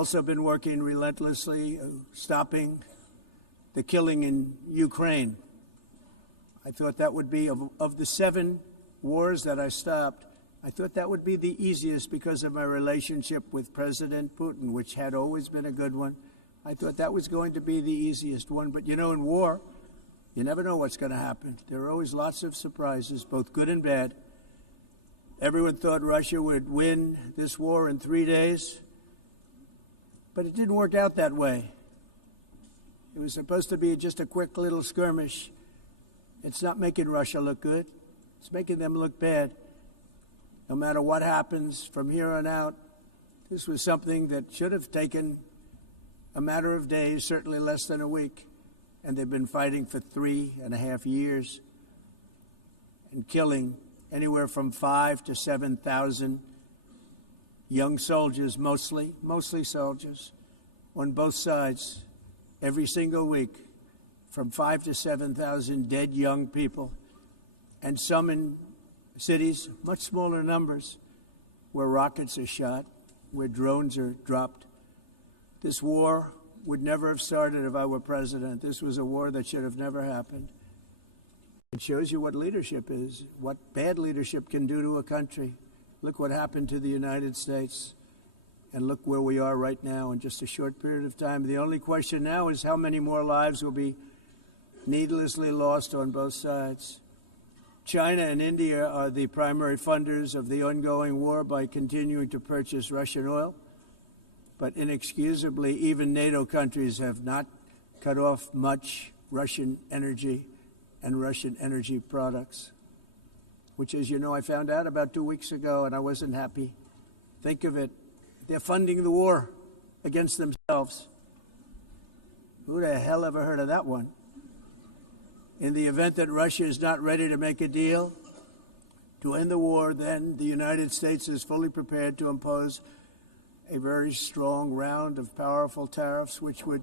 also been working relentlessly, stopping the killing in Ukraine. I thought that would be, of the 7 wars that I stopped, I thought that would be the easiest because of my relationship with President Putin, which had always been a good one. I thought that was going to be the easiest one. But, you know, in war, you never know what's going to happen. There are always lots of surprises, both good and bad. Everyone thought Russia would win this war in 3 days, but it didn't work out that way. It was supposed to be just a quick little skirmish. It's not making Russia look good. It's making them look bad. No matter what happens from here on out, this was something that should have taken a matter of days, certainly less than a week. And they've been fighting for 3.5 years and killing anywhere from 5,000 to 7,000 young soldiers, mostly soldiers, on both sides, every single week, from 5,000 to 7,000 dead young people, and some in cities, much smaller numbers, where rockets are shot, where drones are dropped. This war would never have started if I were president. This was a war that should have never happened. It shows you what leadership is, what bad leadership can do to a country. Look what happened to the United States, and look where we are right now in just a short period of time. The only question now is how many more lives will be needlessly lost on both sides. China and India are the primary funders of the ongoing war by continuing to purchase Russian oil. But inexcusably, even NATO countries have not cut off much Russian energy and Russian energy products, which, as you know, I found out about 2 weeks ago, and I wasn't happy. Think of it. They're funding the war against themselves. Who the hell ever heard of that one? In the event that Russia is not ready to make a deal to end the war, then the United States is fully prepared to impose a very strong round of powerful tariffs, which would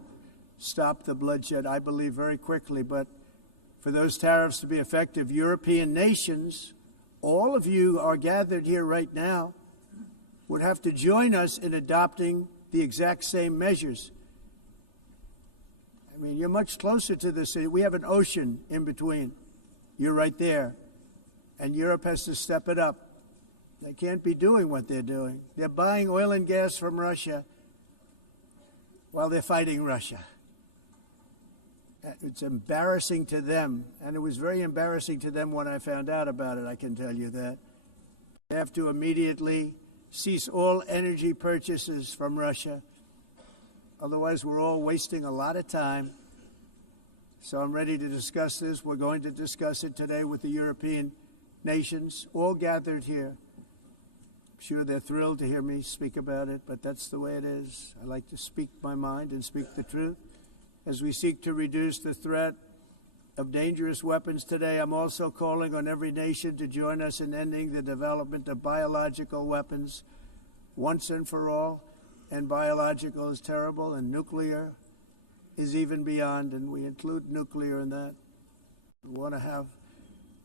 stop the bloodshed, I believe, very quickly. But for those tariffs to be effective, European nations, all of you are gathered here right now, would have to join us in adopting the exact same measures. I mean, you're much closer to this. We have an ocean in between. You're right there. And Europe has to step it up. They can't be doing what they're doing. They're buying oil and gas from Russia while they're fighting Russia. It's embarrassing to them, and it was very embarrassing to them when I found out about it, I can tell you that. They have to immediately cease all energy purchases from Russia. Otherwise, we're all wasting a lot of time. So I'm ready to discuss this. We're going to discuss it today with the European nations, all gathered here. I'm sure they're thrilled to hear me speak about it, but that's the way it is. I like to speak my mind and speak the truth. As we seek to reduce the threat of dangerous weapons today, I'm also calling on every nation to join us in ending the development of biological weapons once and for all. And biological is terrible, and nuclear is even beyond, and we include nuclear in that. We want to have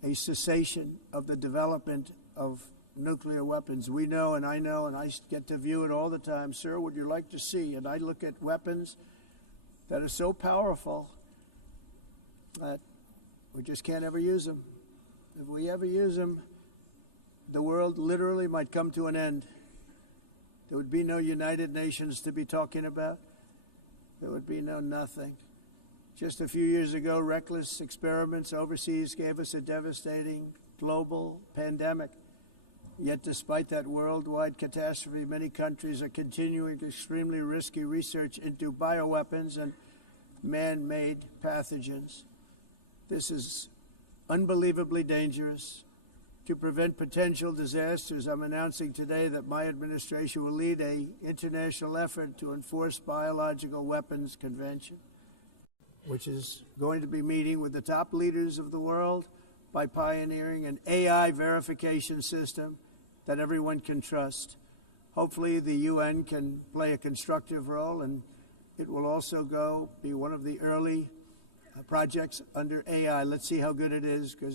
a cessation of the development of nuclear weapons. We know, and I get to view it all the time. Sir, would you like to see? And I look at weapons that are so powerful that we just can't ever use them. If we ever use them, the world literally might come to an end. There would be no United Nations to be talking about. There would be no nothing. Just a few years ago, reckless experiments overseas gave us a devastating global pandemic. Yet despite that worldwide catastrophe, many countries are continuing extremely risky research into bioweapons and man-made pathogens. This is unbelievably dangerous. To prevent potential disasters, I'm announcing today that my administration will lead an international effort to enforce biological weapons convention, which is going to be meeting with the top leaders of the world by pioneering an AI verification system that everyone can trust. Hopefully the UN can play a constructive role, and it will also be one of the early projects under AI. Let's see how good it is, because